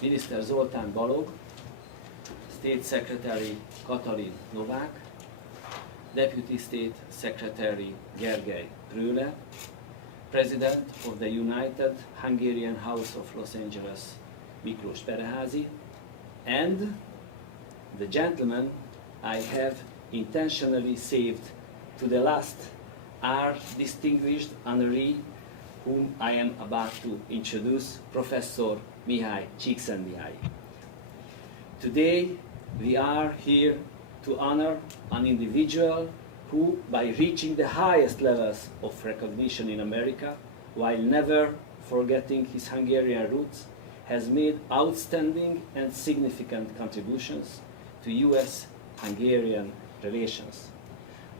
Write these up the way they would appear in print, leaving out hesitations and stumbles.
Miniszter Zoltán Balogh, State Secretary Katalin Novák, Deputy State Secretary Gergely Prőle, President of the United Hungarian House of Los Angeles Miklós Pereházi, and the gentleman I have intentionally saved to the last are distinguished honoree whom I am about to introduce, Professor Mihaly Csikszentmihalyi. Today we are here to honor an individual who, by reaching the highest levels of recognition in America, while never forgetting his Hungarian roots, has made outstanding and significant contributions to US-Hungarian relations.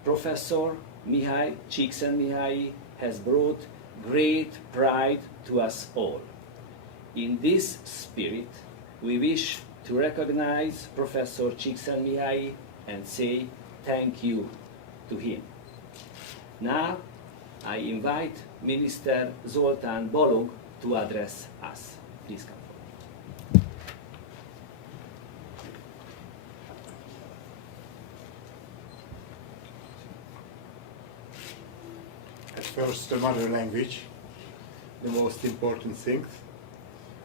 Professor Mihaly Csikszentmihalyi has brought great pride to us all. In this spirit, we wish to recognize Professor Csikszentmihalyi and say thank you to him. Now, I invite Minister Zoltán Balogh to address us. Please come forward. At first, the mother language, the most important thing.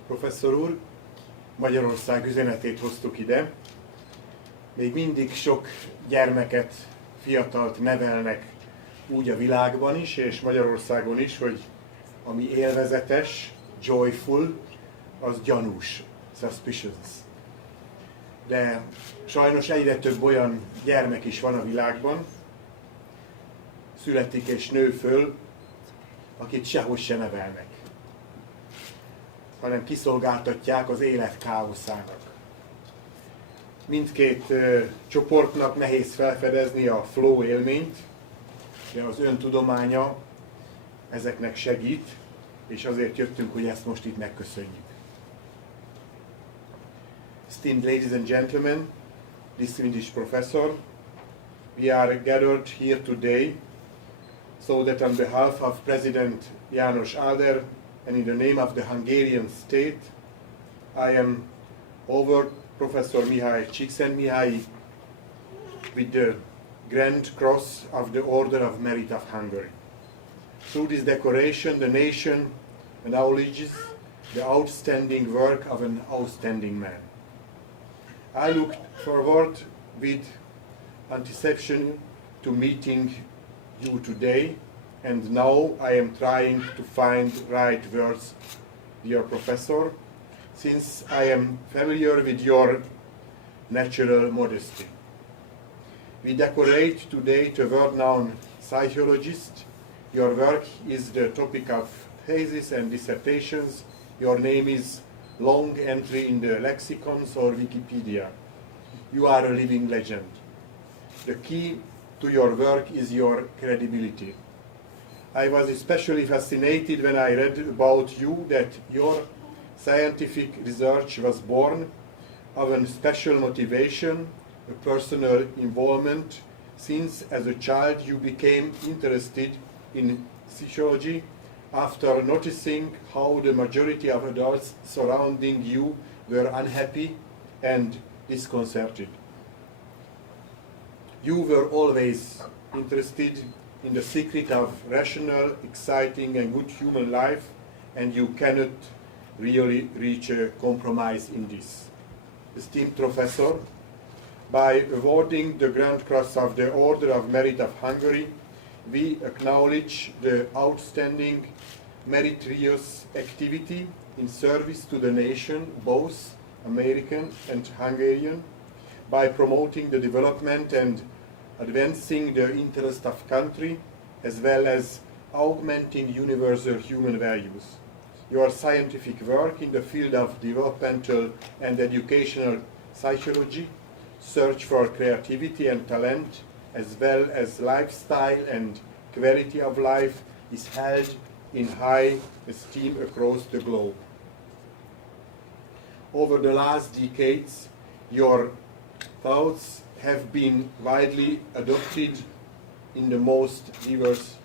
Professzor úr, Magyarország üzenetét hoztuk ide. Még mindig sok gyermeket, fiatalt nevelnek úgy a világban is, és Magyarországon is, hogy ami élvezetes, joyful, az gyanús, suspicious. De sajnos egyre több olyan gyermek is van a világban, születik és nő föl, akit sehogy se nevelnek, hanem kiszolgáltatják az élet káoszának. Mindkét csoportnak nehéz felfedezni a flow élményt, de az öntudománya ezeknek segít, és azért jöttünk, hogy ezt most itt megköszönjük. Esteemed ladies and gentlemen, distinguished professor, we are gathered here today so that on behalf of President János Áder and in the name of the Hungarian state, I am over Professor Mihaly Csikszentmihalyi with the Grand Cross of the Order of Merit of Hungary. Through this decoration, the nation acknowledges the outstanding work of an outstanding man. I look forward with anticipation to meeting you today, and now I am trying to find right words, dear professor, since I am familiar with your natural modesty. We decorate today the world-known psychologist. Your work is the topic of thesis and dissertations. Your name is long entry in the lexicons or Wikipedia. You are a living legend. The key to your work is your credibility. I was especially fascinated when I read about you that your scientific research was born of a special motivation, a personal involvement, since as a child you became interested in psychology after noticing how the majority of adults surrounding you were unhappy and disconcerted. You were always interested in the secret of rational, exciting and good human life, and you cannot really reach a compromise in this. Esteemed professor, by awarding the Grand Cross of the Order of Merit of Hungary, we acknowledge the outstanding meritorious activity in service to the nation, both American and Hungarian, by promoting the development and advancing the interest of country, as well as augmenting universal human values. Your scientific work in the field of developmental and educational psychology, search for creativity and talent, as well as lifestyle and quality of life, is held in high esteem across the globe. Over the last decades, your thoughts have been widely adopted in the most diverse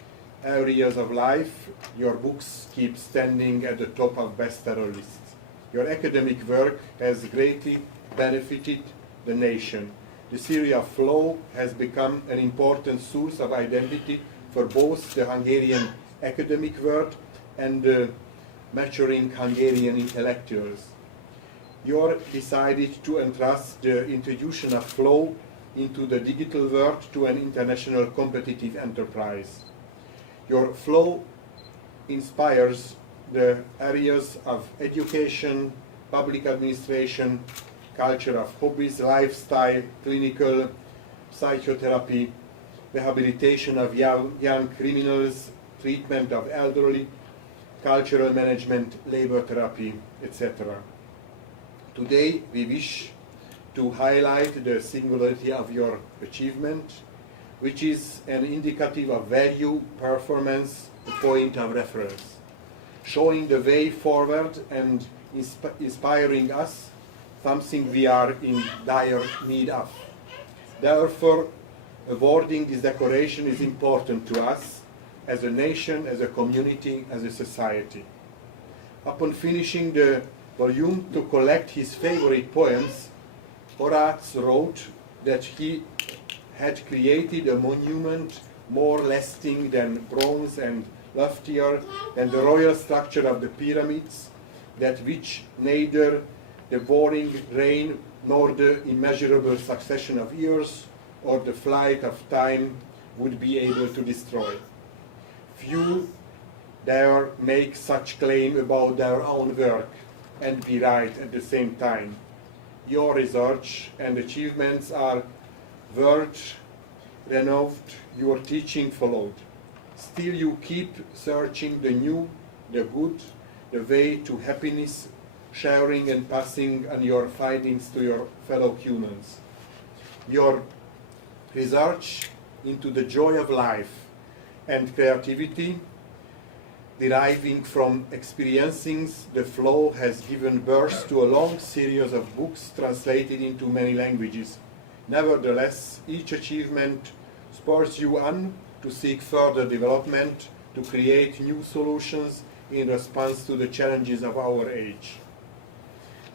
areas of life. Your books keep standing at the top of bestseller lists. Your academic work has greatly benefited the nation. The theory of flow has become an important source of identity for both the Hungarian academic world and the maturing Hungarian intellectuals. You decided to entrust the introduction of flow into the digital world to an international competitive enterprise. Your flow inspires the areas of education, public administration, culture of hobbies, lifestyle, clinical, psychotherapy, rehabilitation of young criminals, treatment of elderly, cultural management, labor therapy, etc. Today we wish to highlight the singularity of your achievement, which is an indicative of value, performance, a point of reference, showing the way forward and inspiring us, something we are in dire need of. Therefore, awarding this decoration is important to us as a nation, as a community, as a society. Upon finishing the volume to collect his favorite poems, Horace wrote that he had created a monument more lasting than bronze and loftier than the royal structure of the pyramids, that which neither the warring rain nor the immeasurable succession of years or the flight of time would be able to destroy. Few dare make such claim about their own work and be right at the same time. Your research and achievements are world renowned, your teaching followed. Still you keep searching the new, the good, the way to happiness, sharing and passing on your findings to your fellow humans. Your research into the joy of life and creativity deriving from experiencing the flow has given birth to a long series of books translated into many languages. Nevertheless, each achievement spurs you on to seek further development, to create new solutions in response to the challenges of our age.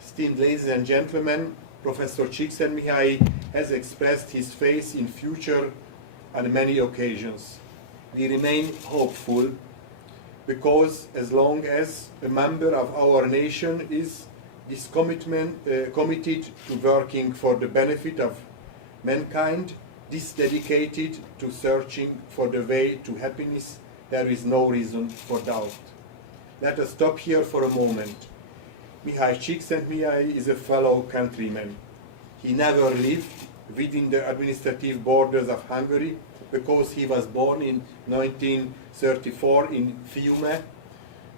Esteemed ladies and gentlemen, Professor Csikszentmihalyi has expressed his faith in future on many occasions. We remain hopeful because as long as a member of our nation is committed to working for the benefit of mankind, dedicated to searching for the way to happiness, there is no reason for doubt. Let us stop here for a moment. Mihaly Csikszentmihalyi is a fellow countryman. He never lived within the administrative borders of Hungary because he was born in 1934 in Fiume,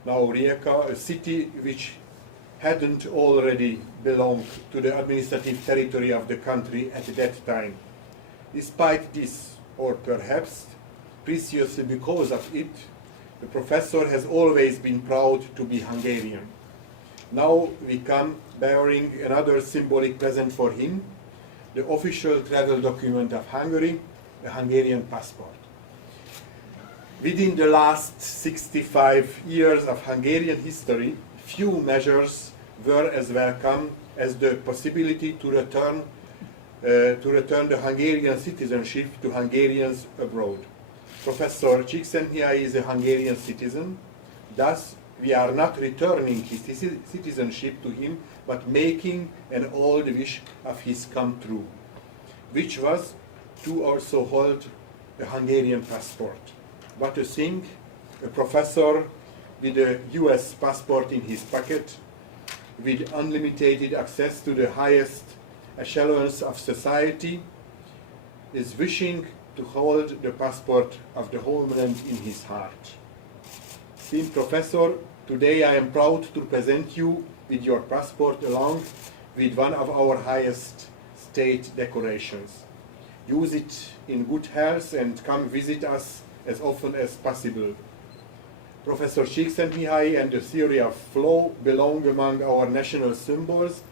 now Rijeka, a city which hadn't already belonged to the administrative territory of the country at that time. Despite this, or perhaps precisely because of it, the professor has always been proud to be Hungarian. Now we come bearing another symbolic present for him, the official travel document of Hungary, a Hungarian passport. Within the last 65 years of Hungarian history, few measures were as welcome as the possibility to return the Hungarian citizenship to Hungarians abroad. Professor Csikszentmihalyi is a Hungarian citizen, thus we are not returning his citizenship to him, but making an old wish of his come true, which was to also hold a Hungarian passport. What a thing, a professor with a US passport in his pocket, with unlimited access to the highest echelons of society, is wishing to hold the passport of the homeland in his heart. Esteemed Professor, today I am proud to present you with your passport along with one of our highest state decorations. Use it in good health and come visit us as often as possible. Professor Csikszentmihalyi and the theory of flow belong among our national symbols,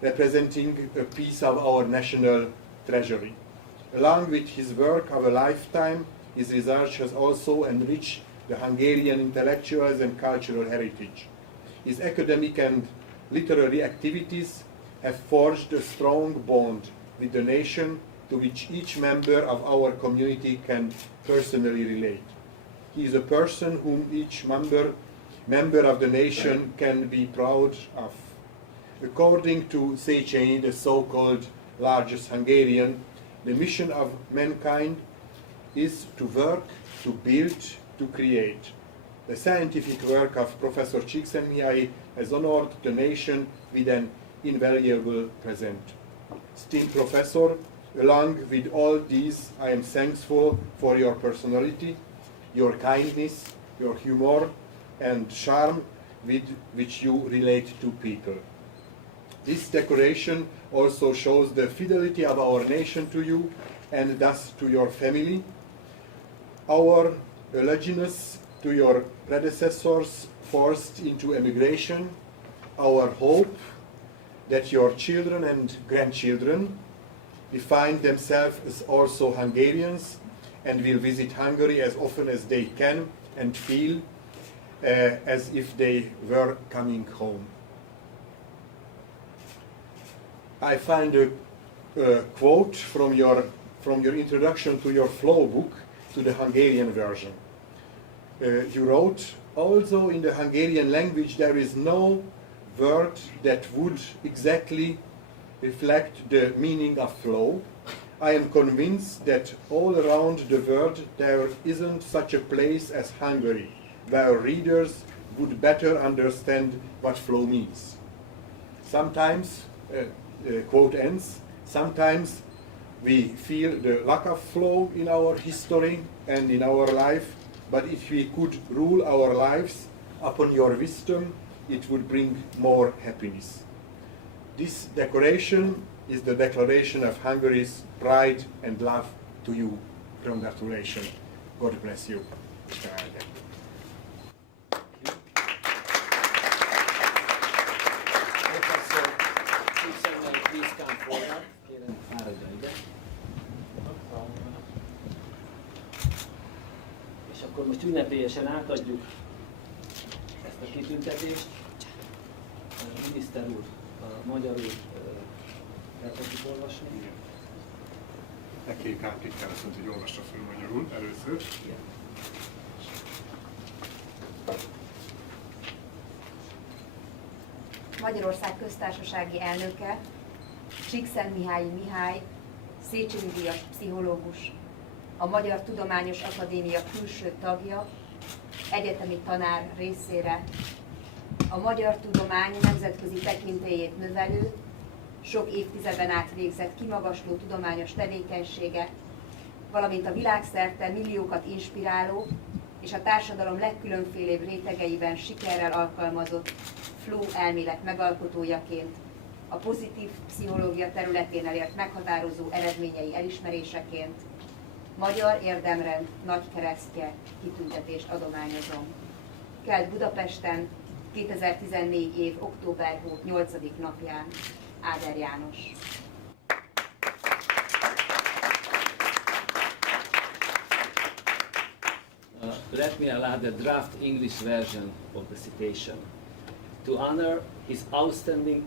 representing a piece of our national treasury. Along with his work of a lifetime, his research has also enriched the Hungarian intellectuals and cultural heritage. His academic and literary activities have forged a strong bond with the nation to which each member of our community can personally relate. He is a person whom each member of the nation can be proud of. According to Széchenyi, the so-called largest Hungarian, the mission of mankind is to work, to build, to create. The scientific work of Professor Csikszentmihalyi has honored the nation with an invaluable present. Esteemed Professor, along with all these, I am thankful for your personality, your kindness, your humor, and charm with which you relate to people. This decoration also shows the fidelity of our nation to you and thus to your family. Our allegiance to your predecessors forced into emigration, our hope that your children and grandchildren define themselves as also Hungarians and will visit Hungary as often as they can and feel as if they were coming home. I find a quote from your introduction to your flow book, to the Hungarian version. You wrote, although in the Hungarian language there is no word that would exactly reflect the meaning of flow, I am convinced that all around the world there isn't such a place as Hungary, where readers would better understand what flow means. Sometimes, quote ends, sometimes we feel the lack of flow in our history and in our life, but if we could rule our lives upon your wisdom, it would bring more happiness. This decoration is the declaration of Hungary's pride and love to you. Congratulations. God bless you. Professor Csikszentmihalyi, please come forward. Kérem, fáradjon ide. És akkor most ünnepélyesen átadjuk ezt a kitüntetést. A miniszter úr magyarul el tudjuk olvasni. Neki államtitkár azt mondta, hogy olvassa fel magyarul először. Igen. Magyarország köztársasági elnöke, Csikszentmihalyi Mihály, Széchenyi-díjas pszichológus, a Magyar Tudományos Akadémia külső tagja, egyetemi tanár részére, a magyar tudomány nemzetközi tekintélyét növelő, sok évtizeden át végzett kimagasló tudományos tevékenysége, valamint a világszerte milliókat inspiráló és a társadalom legkülönfélébb rétegeiben sikerrel alkalmazott flow elmélet megalkotójaként, a pozitív pszichológia területén elért meghatározó eredményei elismeréseként Magyar Érdemrend nagykeresztje kitüntetést adományozom. Kelt Budapesten 2014 év október 8. napján. Áder János. Let me allow the draft English version of the citation. To honor his outstanding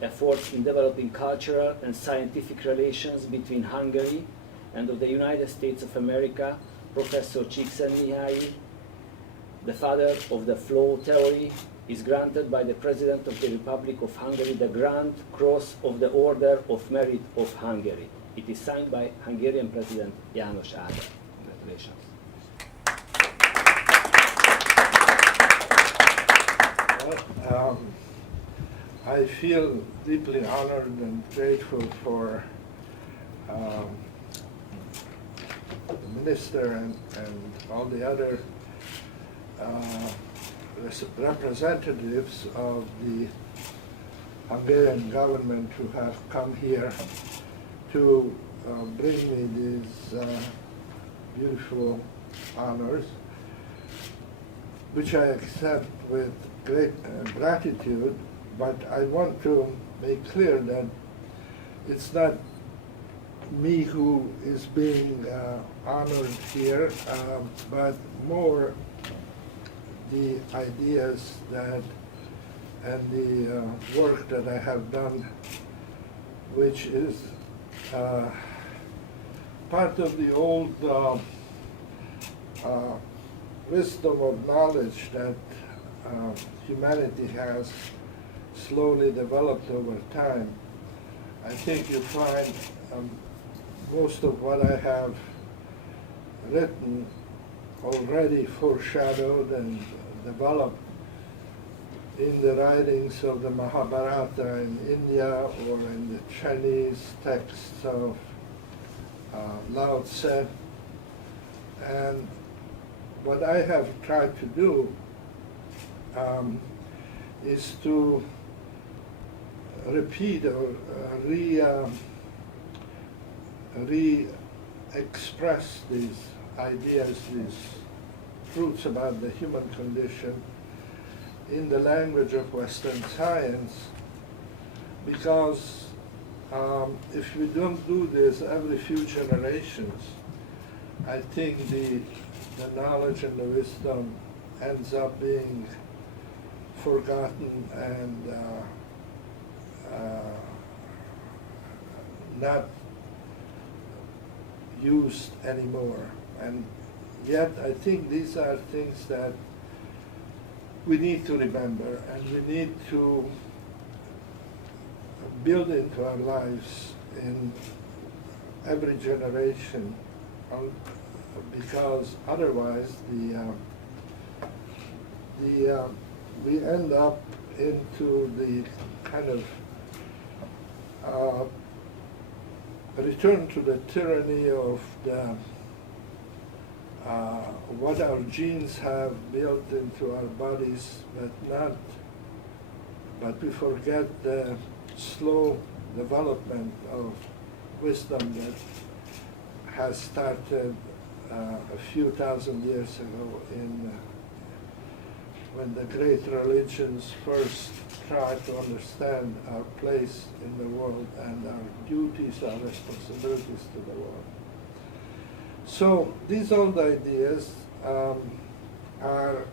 efforts in developing cultural and scientific relations between Hungary and of the United States of America, Professor Csikszentmihalyi, the father of the flow theory, is granted by the President of the Republic of Hungary the Grand Cross of the Order of Merit of Hungary. It is signed by Hungarian President János Áder. Congratulations. I feel deeply honored and grateful for the minister and all the other representatives of the Hungarian government who have come here to bring me these beautiful honors, which I accept with great gratitude, but I want to make clear that it's not me who is being honored here, but more the ideas that and the work that I have done, which is part of the old wisdom of knowledge that humanity has slowly developed over time. I think you find most of what I have written already foreshadowed and developed in the writings of the Mahabharata in India or in the Chinese texts of Lao Tse. And what I have tried to do is to repeat or re-express these ideas, these truths about the human condition in the language of Western science, because if we don't do this every few generations, I think the knowledge and the wisdom ends up being forgotten and not used anymore. And yet I think these are things that we need to remember, and we need to build into our lives in every generation, because otherwise we end up into the kind of return to the tyranny of the what our genes have built into our bodies, but we forget the slow development of wisdom that has started a few thousand years ago when the great religions first tried to understand our place in the world and our duties, our responsibilities to the world. So these old ideas are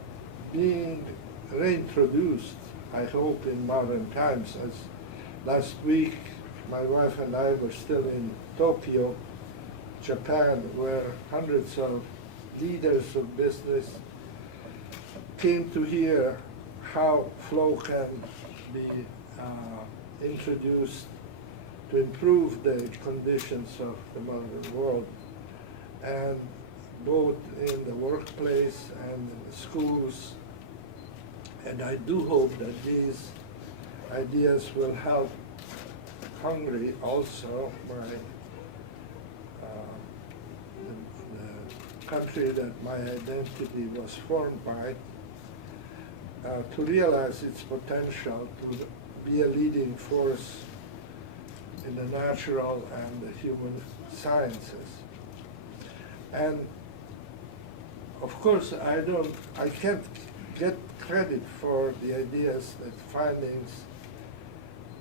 being reintroduced, I hope, in modern times. As last week, my wife and I were still in Tokyo, Japan, where hundreds of leaders of business came to hear how flow can be introduced to improve the conditions of the modern world, and both in the workplace and in the schools. And I do hope that these ideas will help Hungary also, the country that my identity was formed by, to realize its potential to be a leading force in the natural and the human sciences. And of course, I can't get credit for the ideas, the findings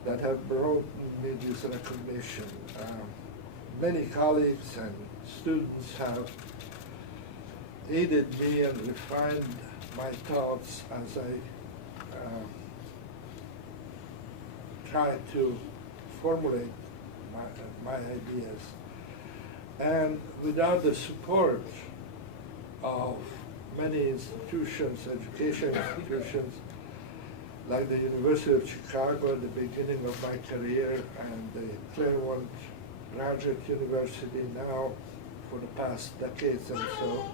that have brought me this recognition. Many colleagues and students have aided me and refined my thoughts as I try to formulate my ideas. And without the support of many institutions, education institutions, like the University of Chicago at the beginning of my career, and the Claremont Graduate University now for the past decades and so,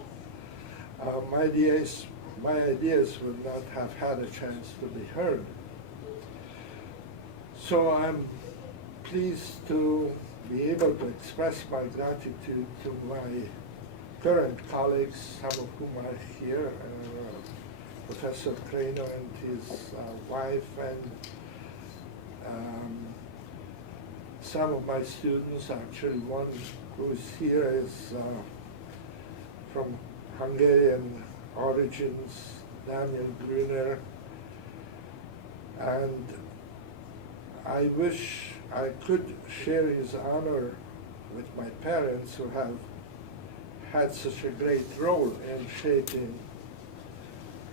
my ideas would not have had a chance to be heard. So I'm pleased to be able to express my gratitude to my current colleagues, some of whom are here, Professor Krano and his wife, and some of my students. Actually, one who is here is from Hungarian origins, Daniel Grüner, and I wish I could share his honor with my parents, who have had such a great role in shaping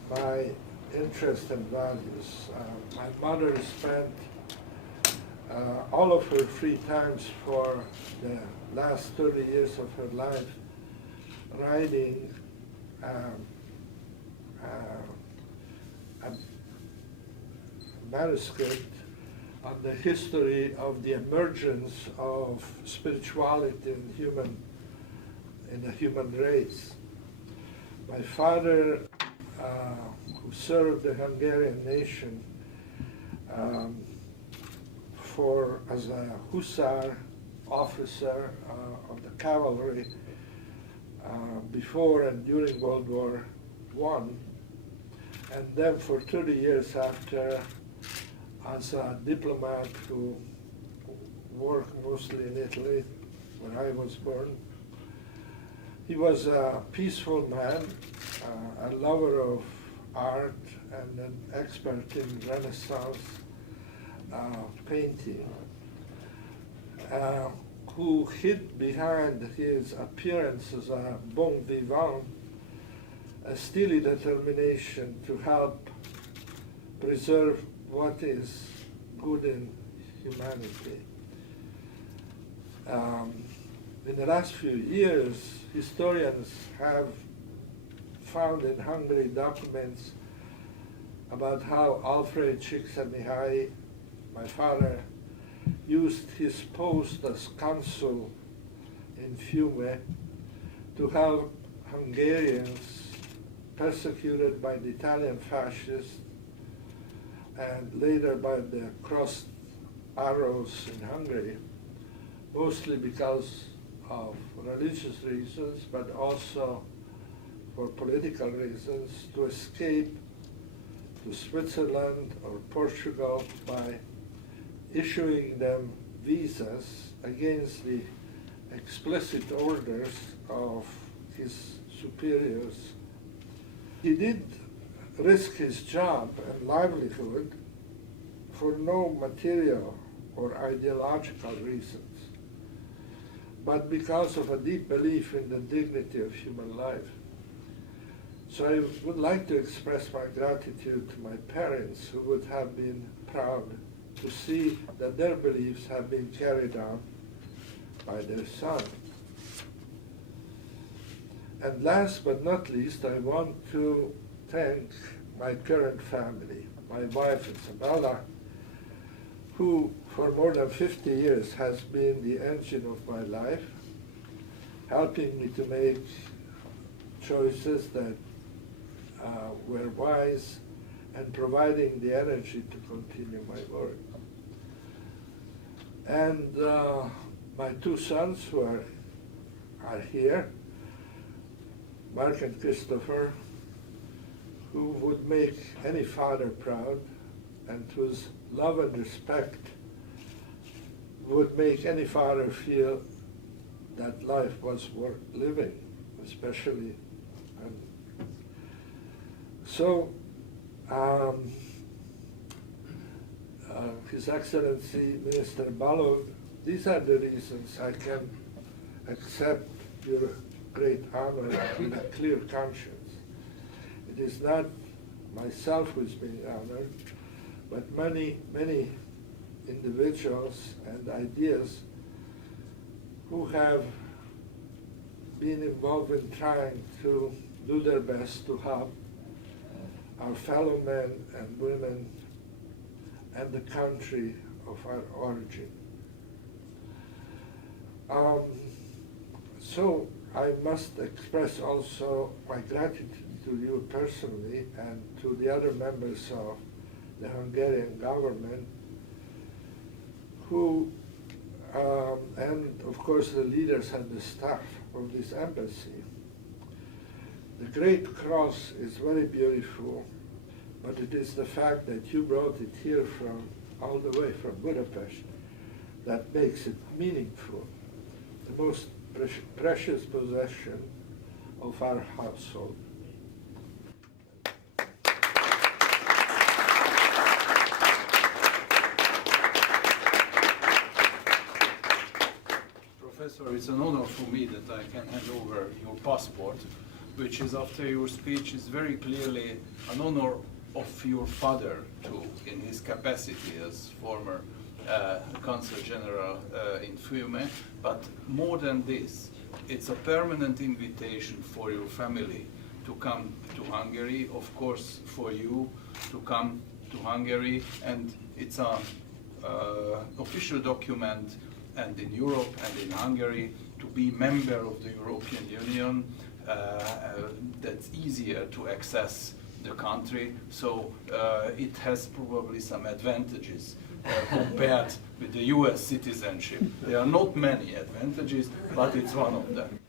my interests and values. My mother spent all of her free times for the last 30 years of her life writing a manuscript on the history of the emergence of spirituality in the human race. My father, who served the Hungarian nation as a hussar officer of the cavalry before and during World War I, and then for 30 years after as a diplomat who worked mostly in Italy, where I was born. He was a peaceful man, a lover of art and an expert in Renaissance painting, who hid behind his appearance as a bon vivant a steely determination to help preserve what is good in humanity. In the last few years, historians have found in Hungary documents about how Alfred Csikszentmihalyi, my father, used his post as consul in Fiume to help Hungarians persecuted by the Italian fascists and later by the crossed arrows in Hungary, mostly because of religious reasons, but also for political reasons, to escape to Switzerland or Portugal by issuing them visas against the explicit orders of his superiors. He did risk his job and livelihood for no material or ideological reasons, but because of a deep belief in the dignity of human life. So I would like to express my gratitude to my parents, who would have been proud to see that their beliefs have been carried out by their son. And last but not least, I want to thank my current family, my wife Isabella, who for more than 50 years has been the engine of my life, helping me to make choices that were wise and providing the energy to continue my work. And my two sons who are here, Mark and Christopher, who would make any father proud and whose love and respect would make any father feel that life was worth living, especially. So, His Excellency Minister Balog, these are the reasons I can accept your great honor with a clear conscience. It is not myself who is being honored, but many, many individuals and ideas who have been involved in trying to do their best to help our fellow men and women and the country of our origin. So I must express also my gratitude to you personally and to the other members of the Hungarian government who, and of course the leaders and the staff of this embassy. The Great Cross is very beautiful, but it is the fact that you brought it here from all the way from Budapest that makes it meaningful, the most precious possession of our household. Professor, it's an honor for me that I can hand over your passport, which is, after your speech, is very clearly an honor of your father too, in his capacity as former Consul General in Fiume, but more than this, it's a permanent invitation for your family to come to Hungary, of course for you to come to Hungary, and it's an official document, and in Europe and in Hungary, to be member of the European Union, that's easier to access the country, so it has probably some advantages compared with the US citizenship. There are not many advantages, but it's one of them.